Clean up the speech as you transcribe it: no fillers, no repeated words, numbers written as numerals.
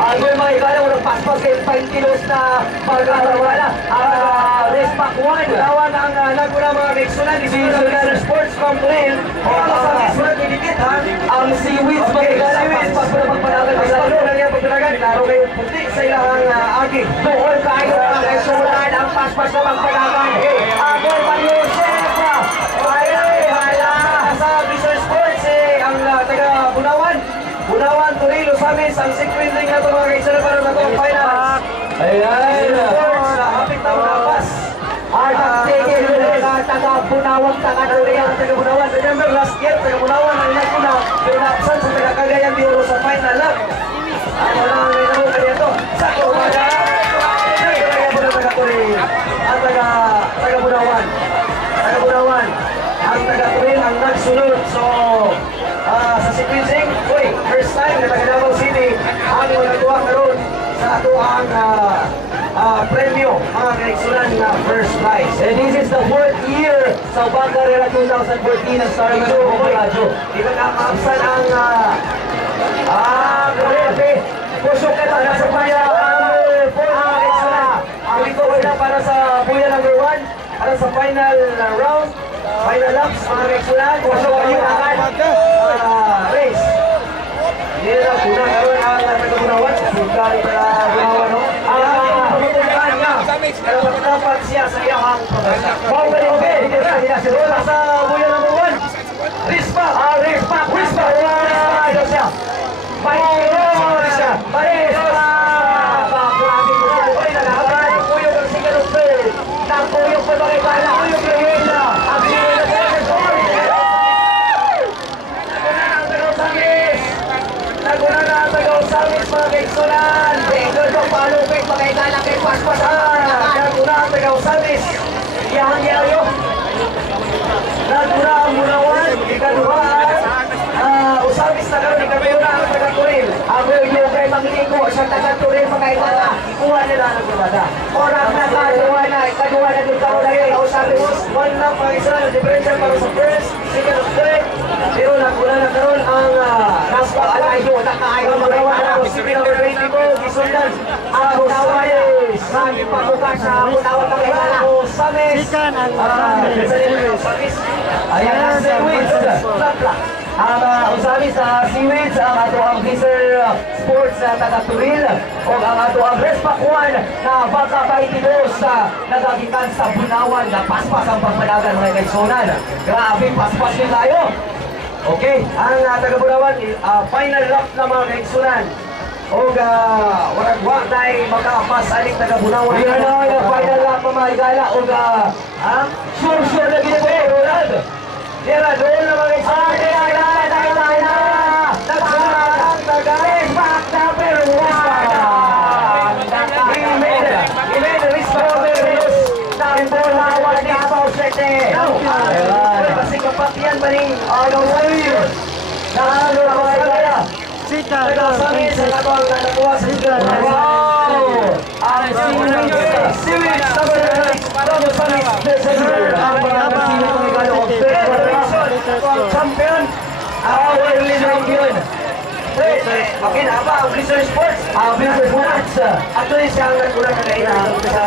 Yung mga ikala, walang paspas kayo 5 kilos na pagkakawala. Race Pack 1. Lawan ang naguna mga kaigsunan. Isisunod sports complaint. O ang sa kaigsunan, pinipit ha. Ang seaweeds, mga ikala, paspas ko na pagpanagan. Paspas ko na niya pagpanagan. Laro kayo puti sa ilang aging. Doon kayo ang kaigsunan. Ang paspas na pagpanagan. Agol pa yun, Chef. Sa Visual Sports, ang taga Bunawan, Torilo, Samis, ang sequencing na ito mga kaigsunan para na ito ang final. Ayan! Sports, hapit na unapas. Tigil taga Bunawan, taga Torilo, taga Bunawan. Remember last year, taga Bunawan ang naguna, pero naapsan sa taga Cagayan de Oro sa final lap. Ano lang ang nainamu ka dito? Sa Kumada! Kaya po na taga Torilo. Ang taga Bunawan. Taga Bunawan. Ang taga Torilo ang nagsunod. So, sa sequencing, first time na taga Davao City ang nagkuha karoon sa ato ang premyo mga kaigsunan na first prize. And this is the 4th year sa Bangarera 2014 ang starting ng Radyo. Di ba kakaapsan ang grabe. Pusok ka na sa paya ang 4th kaigsunan. Ang ito na para sa buya number 1 para sa final round. Final laps, mga kaigsunan. Pusok kayo agad race. Hindi na kuna karoon ang nagkagunawan. Sugari na gunawan, no? Ang niya. Pero dapat siya sa iyang pagkasa. Okay. Rola sa buya number 1. Rispa. Rispa. Ito siya. Mayroon siya. Rispa. Grabe ko siya. Nagkakaroon ng puyog ang sigalog fail. Nagpuyog pa bakitala. Puyog na yun na. Ang sigalog na naguna na ang taga-Usamis mga kaigsunan. Tingol ko palupit pagkaitala kay Paspasan. Naguna ang taga-Usamis. Iyahang-iyayo. Naguna ang Bunawan. Ikaduhaan. Usamis na karoon. Ikaduhaan na ang taga-Turil. Ang yung kay Manginiko sa taga-Turil pagkaitala. Kuha nila ang nagbabada. Orang na kaduha na. Ikaduhaan na dito na kayo. Usamis. One lang mga kaigsunan. Differential para sa first. Second of third. Pero naguna na karoon ang Raspa Alayo. Nakaayo mga kaigsunan. Sige number 20 ko. Gisundan. Ang Usamis. Rami pabukas sa Bunawan ng kaigsunan. Usamis. Ayan ang Seaweeds. Ang Usamis sa Seaweeds, ang ato ang Fisher Sports na taga-Turil o ang ato ang Respac 1 na baka 22 nagagitan sa Bunawan na paspas ang pagpanagan mga kaigsunan. Grabe, paspas din tayo. Okay, ang taga-Bunawan, final lap na mga kaigsunan. O waragwag na ay makapas aling taga-Bunawan. Yan na yung final lap mga igala. O sure na ginagawa, Ronald. Dira, doon na mga kaigsunan. Nagsunod ang taga-Respac number 1. He made the Respac number 1. Number 1 ni Davao City. Kasi kapatian ba ni Sayo? Nakano na mga igala. Nag-asamin sa natawag na nakuha sa Sika. Wow! Ang Seaweeds number 9. Ang mga Seaweeds ng igala. Ang champion. Our leader yun. Okay na ba? Ang Blizzard Sports? Blizzard Sports. Actually siya ang nagkulang kagaina sa